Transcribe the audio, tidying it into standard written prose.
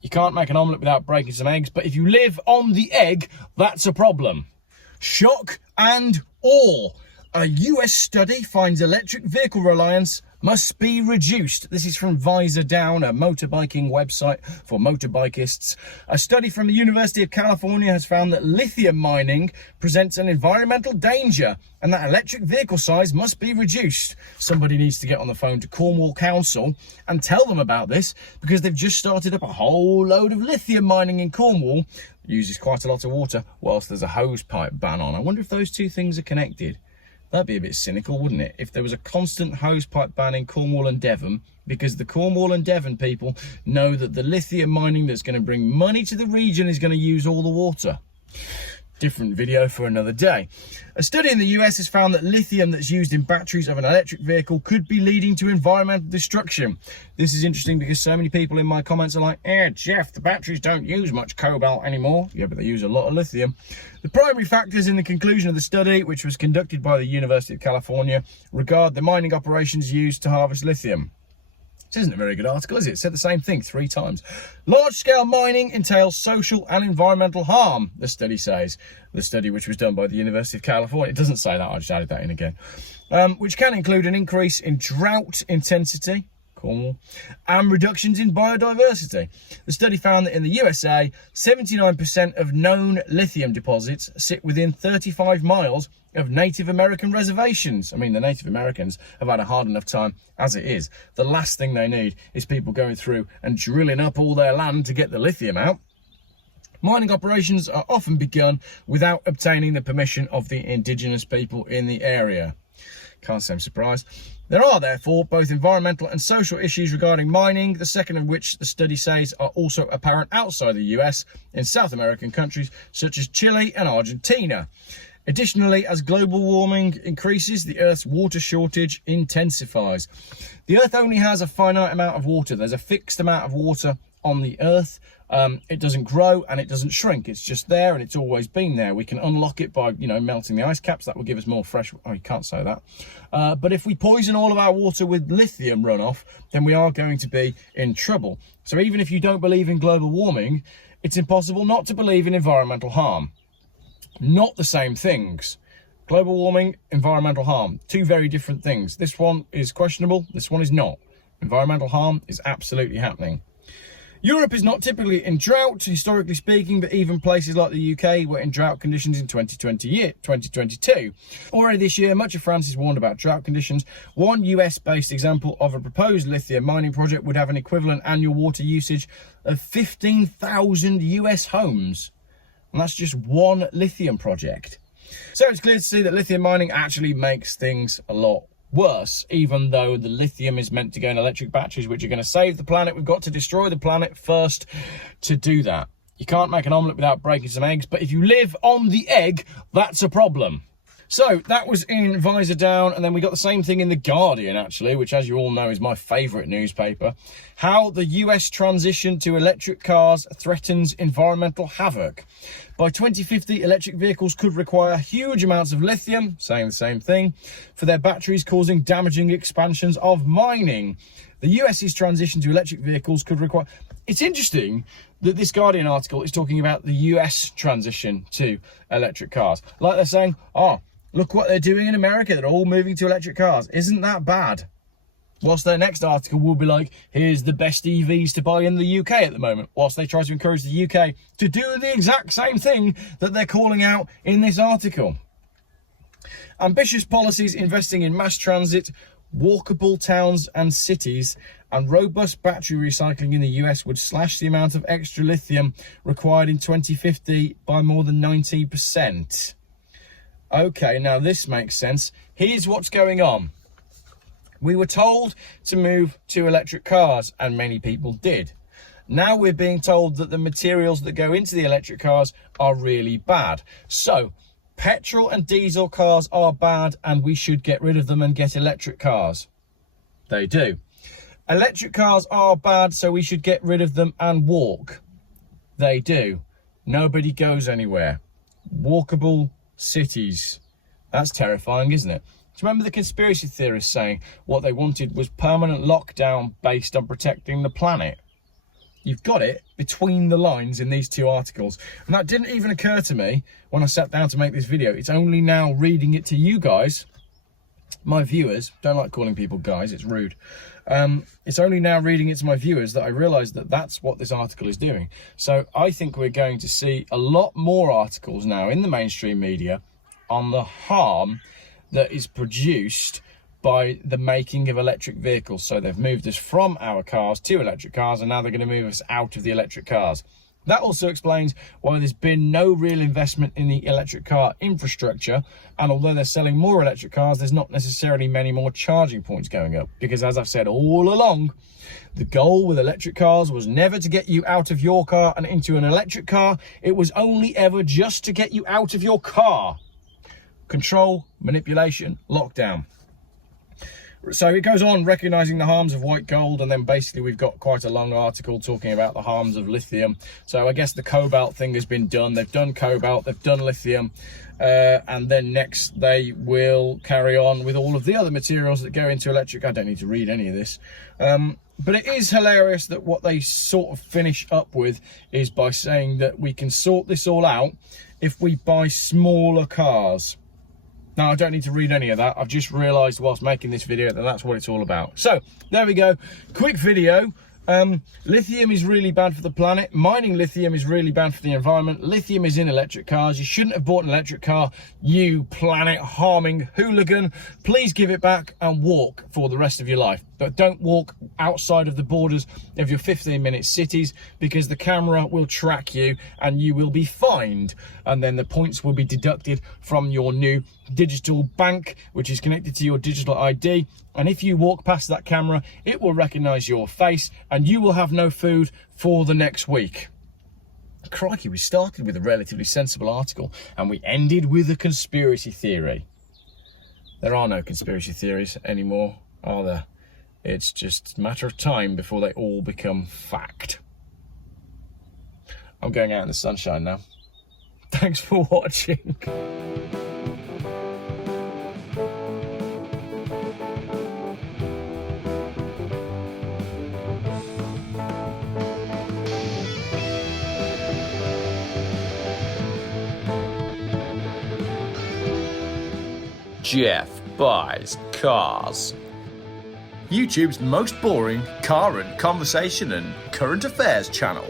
You can't make an omelette without breaking some eggs, but if you live on the egg, that's a problem. Shock and awe. A US study finds electric vehicle reliance must be reduced. This is from Visor Down, a motorbiking website for motorbikeists. A study from the University of California has found that lithium mining presents an environmental danger and that electric vehicle size must be reduced. Somebody needs to get on the phone to Cornwall Council and tell them about this, because they've just started up a whole load of lithium mining in Cornwall. It uses quite a lot of water whilst there's a hose pipe ban on. I wonder if those two things are connected. That'd be a bit cynical, wouldn't it? If there was a constant hosepipe ban in Cornwall and Devon, because the Cornwall and Devon people know that the lithium mining that's going to bring money to the region is going to use all the water. Different video for another day. A study in the US has found that lithium that's used in batteries of an electric vehicle could be leading to environmental destruction. This is interesting because so many people in my comments are like, Geoff, the batteries don't use much cobalt anymore. Yeah, but they use a lot of lithium. The primary factors in the conclusion of the study, which was conducted by the University of California, regard the mining operations used to harvest lithium. This isn't a very good article, is it? It said the same thing 3 times. Large-scale mining entails social and environmental harm, the study says. The study, which was done by the University of California, it doesn't say that, I just added that in again, which can include an increase in drought intensity, Cornwall, and reductions in biodiversity. The study found that in the USA, 79% of known lithium deposits sit within 35 miles of Native American reservations. I mean, the Native Americans have had a hard enough time as it is. The last thing they need is people going through and drilling up all their land to get the lithium out. Mining operations are often begun without obtaining the permission of the indigenous people in the area. Can't say I'm surprised. There are therefore both environmental and social issues regarding mining, the second of which the study says are also apparent outside the US in South American countries such as Chile and Argentina. Additionally, as global warming increases, the Earth's water shortage intensifies. The Earth only has a finite amount of water. There's a fixed amount of water on the Earth. It doesn't grow and it doesn't shrink. It's just there and it's always been there. We can unlock it by, melting the ice caps. That will give us more fresh... Oh, you can't say that. But if we poison all of our water with lithium runoff, then we are going to be in trouble. So even if you don't believe in global warming, it's impossible not to believe in environmental harm. Not the same things. Global warming, environmental harm, 2 very different things. This one is questionable, this one is not. Environmental harm is absolutely happening. Europe is not typically in drought, historically speaking, but even places like the UK were in drought conditions in 2022. Already this year, much of France is warned about drought conditions. One US-based example of a proposed lithium mining project would have an equivalent annual water usage of 15,000 US homes. And that's just one lithium project. So it's clear to see that lithium mining actually makes things a lot worse, even though the lithium is meant to go in electric batteries, which are going to save the planet. We've got to destroy the planet first to do that. You can't make an omelette without breaking some eggs, but if you live on the egg, that's a problem. So that was in Visor Down, and then we got the same thing in The Guardian, actually, which, as you all know, is my favourite newspaper. How the US transition to electric cars threatens environmental havoc. By 2050, electric vehicles could require huge amounts of lithium, saying the same thing, for their batteries, causing damaging expansions of mining. The US's transition to electric vehicles could require... It's interesting that this Guardian article is talking about the US transition to electric cars. Like they're saying, look what they're doing in America. They're all moving to electric cars. Isn't that bad? Whilst their next article will be like, here's the best EVs to buy in the UK at the moment. Whilst they try to encourage the UK to do the exact same thing that they're calling out in this article. Ambitious policies investing in mass transit, walkable towns and cities, and robust battery recycling in the US would slash the amount of extra lithium required in 2050 by more than 90%. Okay, now this makes sense. Here's what's going on. We were told to move to electric cars, and many people did. Now we're being told that the materials that go into the electric cars are really bad. So, petrol and diesel cars are bad, and we should get rid of them and get electric cars. They do. Electric cars are bad, so we should get rid of them and walk. They do. Nobody goes anywhere. Walkable cities. That's terrifying, isn't it? Do you remember the conspiracy theorists saying what they wanted was permanent lockdown based on protecting the planet? You've got it between the lines in these two articles. And that didn't even occur to me when I sat down to make this video. It's only now reading it to you guys, my viewers. Don't like calling people guys, it's rude. It's only now reading it to my viewers that I realised that that's what this article is doing. So I think we're going to see a lot more articles now in the mainstream media on the harm that is produced by the making of electric vehicles. So they've moved us from our cars to electric cars, and now they're going to move us out of the electric cars. That also explains why there's been no real investment in the electric car infrastructure, and although they're selling more electric cars, there's not necessarily many more charging points going up, because as I've said all along, the goal with electric cars was never to get you out of your car and into an electric car. It was only ever just to get you out of your car. Control, manipulation, lockdown. So it goes on recognising the harms of white gold, and then basically we've got quite a long article talking about the harms of lithium. So I guess the cobalt thing has been done. They've done cobalt, they've done lithium, and then next they will carry on with all of the other materials that go into electric. I don't need to read any of this. But it is hilarious that what they sort of finish up with is by saying that we can sort this all out if we buy smaller cars. Now, I don't need to read any of that. I've just realised whilst making this video that that's what it's all about. So, there we go. Quick video. Lithium is really bad for the planet. Mining lithium is really bad for the environment. Lithium is in electric cars. You shouldn't have bought an electric car, you planet-harming hooligan. Please give it back and walk for the rest of your life. But don't walk outside of the borders of your 15-minute cities, because the camera will track you and you will be fined. And then the points will be deducted from your new digital bank, which is connected to your digital ID. And if you walk past that camera, it will recognise your face and you will have no food for the next week. Crikey, we started with a relatively sensible article and we ended with a conspiracy theory. There are no conspiracy theories anymore, are there? It's just a matter of time before they all become fact. I'm going out in the sunshine now. Thanks for watching. Geoff buys cars. YouTube's most boring car and conversation and current affairs channel.